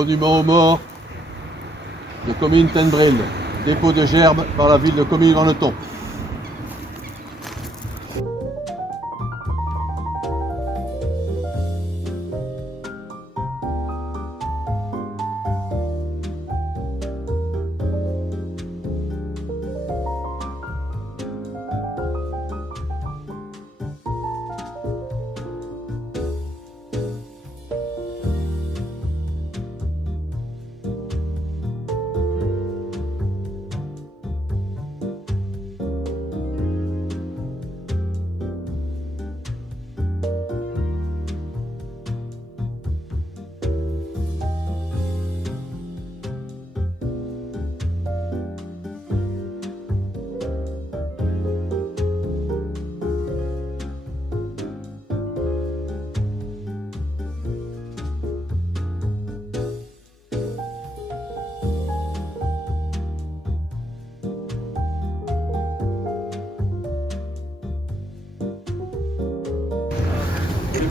monument aux morts de Comines-Tenbril, dépôt de gerbes par la ville de Comines-Warneton.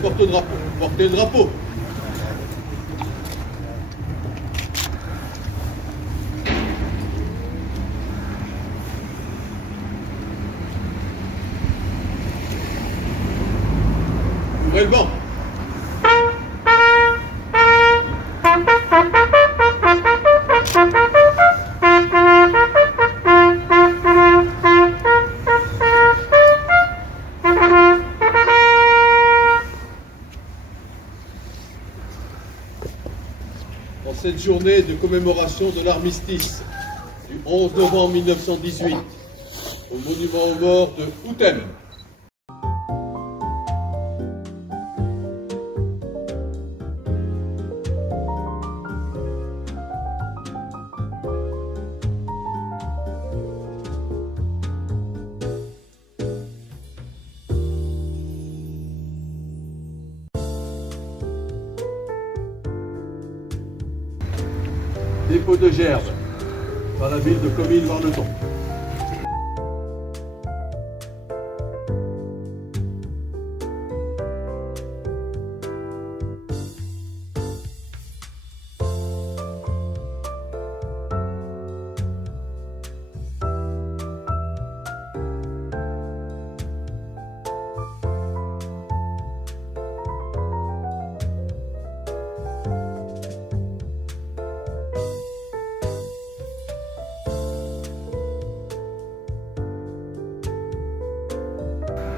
Porte-drapeau, portez le drapeau. Ouvrez le banc. En cette journée de commémoration de l'armistice du 11 novembre 1918 au monument aux morts de Outem. Dépôt de gerbes par la ville de Comines-Warneton.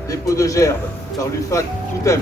Dépôt de gerbes par l'UFAC Outem.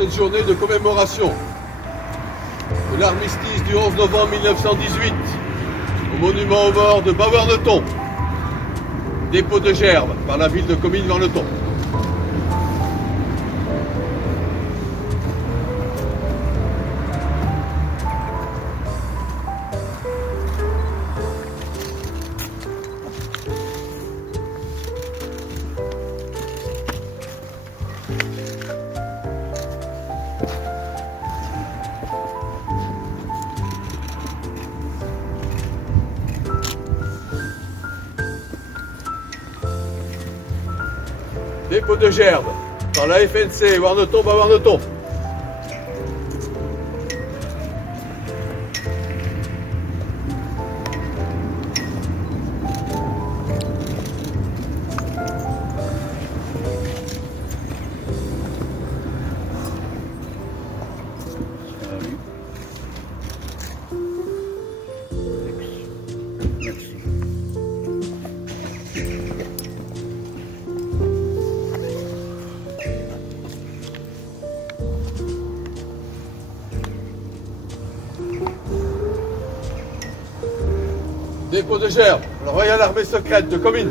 cette journée de commémoration de l'armistice du 11 novembre 1918 au monument aux morts de Bas-Warneton, dépôt de gerbes par la ville de Comines-Warneton. Dépôt de gerbes par la FNC Warneton, Bas-Warneton. Dépôt de gerbes, la Royale Armée Secrète de Comines.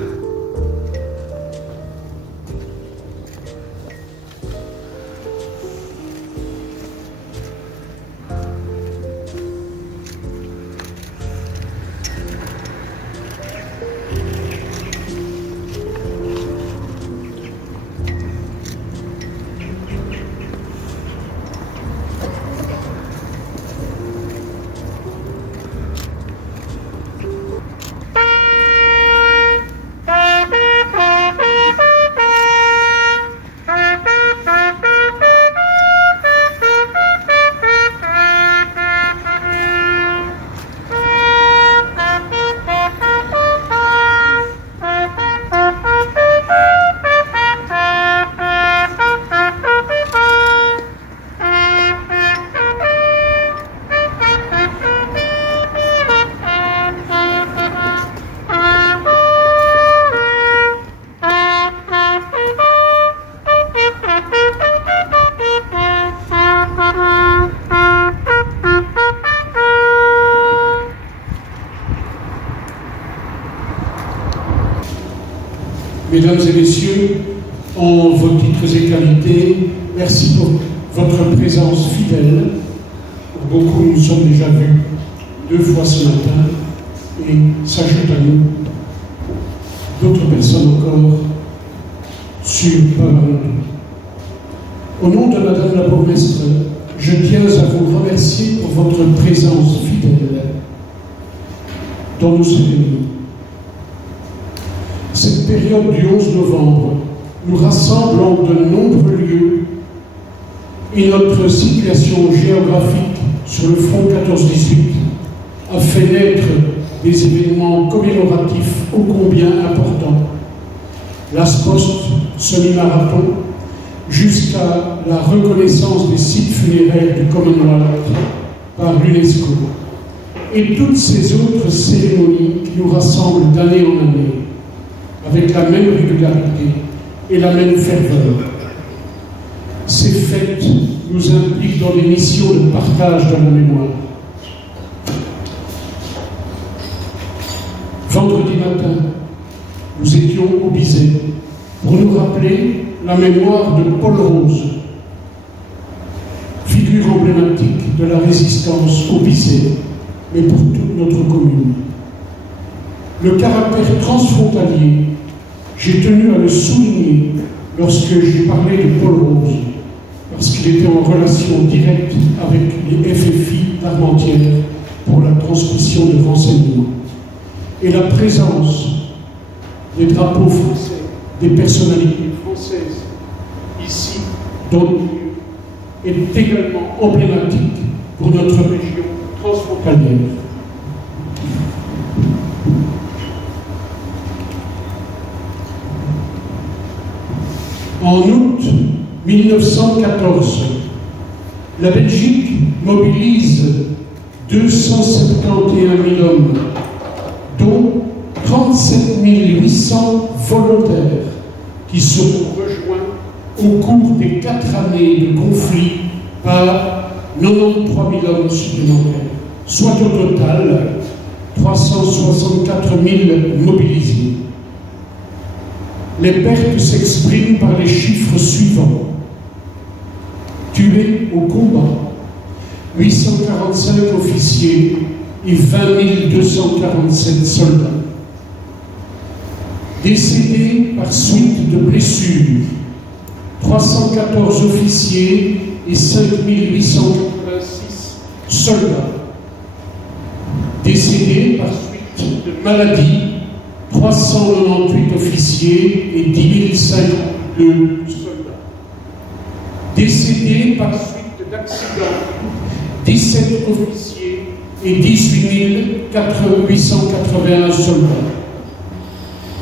Mesdames et messieurs, en vos titres et qualités, merci pour votre présence fidèle. Pour beaucoup, nous sommes déjà vus 2 fois ce matin et s'ajoutent à nous d'autres personnes encore sur Bas-Warneton. Au nom de Madame la bourgmestre, je tiens à vous remercier pour votre présence fidèle dans nos cérémonies. Cette période du 11 novembre nous rassemble en de nombreux lieux et notre situation géographique sur le front 14-18 a fait naître des événements commémoratifs ô combien importants. L'As Post semi-marathon jusqu'à la reconnaissance des sites funéraires du Commonwealth par l'UNESCO et toutes ces autres cérémonies qui nous rassemblent d'année en année avec la même régularité et la même ferveur. Ces fêtes nous impliquent dans des missions de partage de la mémoire. Vendredi matin, nous étions au Bizet pour nous rappeler la mémoire de Paul Rose, figure emblématique de la résistance au Bizet, mais pour toute notre commune. Le caractère transfrontalier, j'ai tenu à le souligner lorsque j'ai parlé de Paul Rose, parce qu'il était en relation directe avec les FFI d'Armentières pour la transmission de renseignements. Et la présence des drapeaux français, des personnalités françaises ici, dans nos lieux, est également emblématique pour notre région transfrontalière. En août 1914, la Belgique mobilise 271 000 hommes, dont 37 800 volontaires qui seront rejoints au cours des 4 années de conflit par 93 000 hommes supplémentaires, soit au total 364 000 mobilisés. Les pertes s'expriment par les chiffres suivants. Tués au combat, 845 officiers et 20 247 soldats. Décédés par suite de blessures, 314 officiers et 5 886 soldats. Décédés par suite de maladies, 398 officiers et 10 052 soldats. Décédés par suite d'accidents, 17 officiers et 18 881 soldats.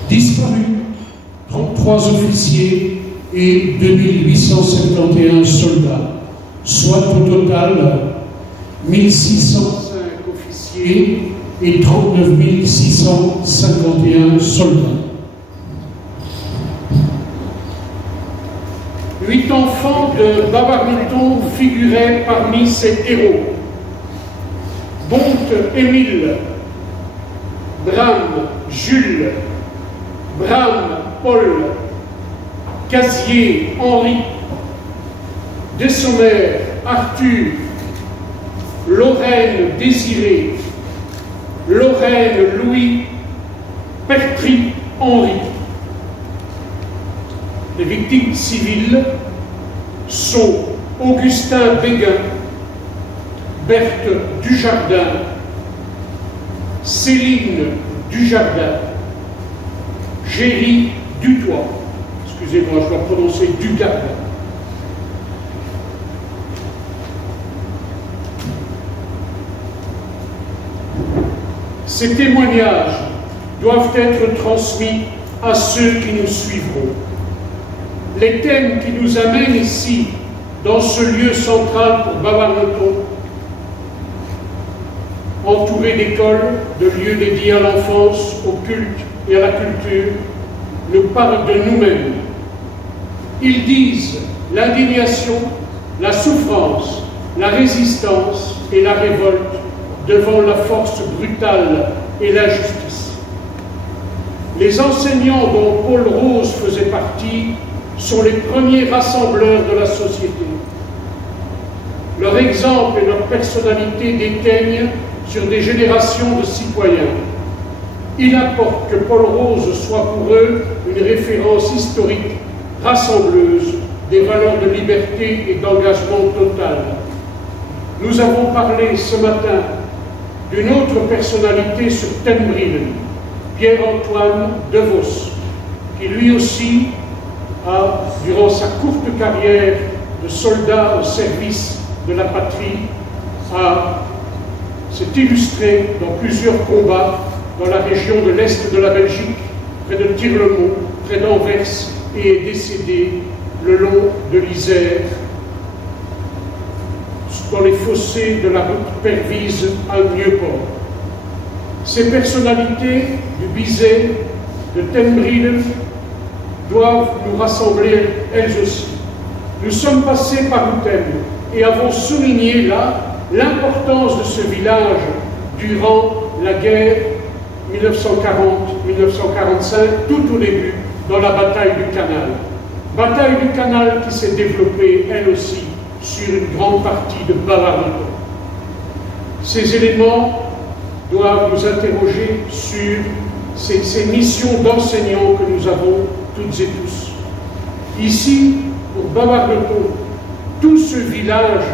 Disparus, 33 officiers et 2871 soldats, soit au total 1605 officiers et 39 651 soldats. 8 enfants de Babarneton figuraient parmi ces héros. Bonte Émile, Bram Jules, Bram Paul, Casier Henri, Dessommer Arthur, Lorraine Désiré, Lorraine Louis, Pertry Henri. Les victimes civiles sont Augustin Béguin, Berthe Dujardin, Céline Dujardin, Géry Dutoit, excusez-moi, je dois prononcer Dugardin. Ces témoignages doivent être transmis à ceux qui nous suivront. Les thèmes qui nous amènent ici, dans ce lieu central pour Babarneton, entouré d'écoles, de lieux dédiés à l'enfance, au culte et à la culture, nous parlent de nous-mêmes. Ils disent l'indignation, la souffrance, la résistance et la révolte devant la force brutale et l'injustice. Les enseignants dont Paul Rose faisait partie sont les premiers rassembleurs de la société. Leur exemple et leur personnalité déteignent sur des générations de citoyens. Il importe que Paul Rose soit pour eux une référence historique, rassembleuse des valeurs de liberté et d'engagement total. Nous avons parlé ce matin d'une autre personnalité sur Tenbrille, Pierre-Antoine Devos, qui lui aussi a, durant sa courte carrière de soldat au service de la patrie, s'est illustré dans plusieurs combats dans la région de l'Est de la Belgique, près de Tirlemont, près d'Anvers, et est décédé le long de l'Isère, dans les fossés de la route Pervise à Nieuport. Ces personnalités du Bizet, de Tenbrille, doivent nous rassembler elles aussi. Nous sommes passés par Outhème et avons souligné là l'importance de ce village durant la guerre 1940-1945, tout au début, dans la bataille du Canal. Bataille du Canal qui s'est développée, elle aussi, sur une grande partie de Babarneton. Ces éléments doivent nous interroger sur ces missions d'enseignants que nous avons toutes et tous. Ici, pour Babarneton, tout ce village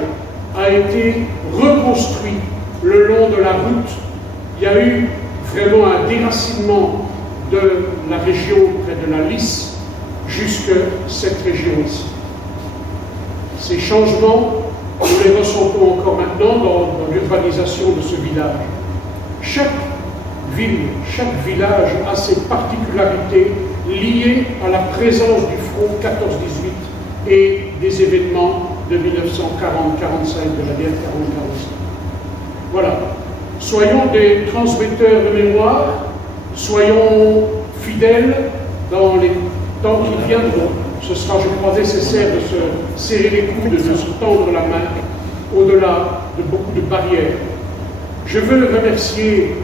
a été reconstruit le long de la route. Il y a eu vraiment un déracinement de la région près de la Lys jusqu'à cette région ici. Ces changements, nous les ressentons encore maintenant dans l'urbanisation de ce village. Chaque ville, chaque village a ses particularités liées à la présence du front 14-18 et des événements de 1940-45, de la guerre 40-45. Voilà. Soyons des transmetteurs de mémoire, soyons fidèles dans les temps qui viendront. Ce sera, je crois, nécessaire de se serrer les coudes, de se tendre la main au-delà de beaucoup de barrières. Je veux le remercier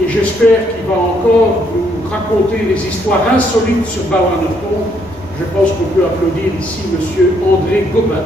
et j'espère qu'il va encore nous raconter des histoires insolites sur Bauernopon. Je pense qu'on peut applaudir ici M. André Gobin.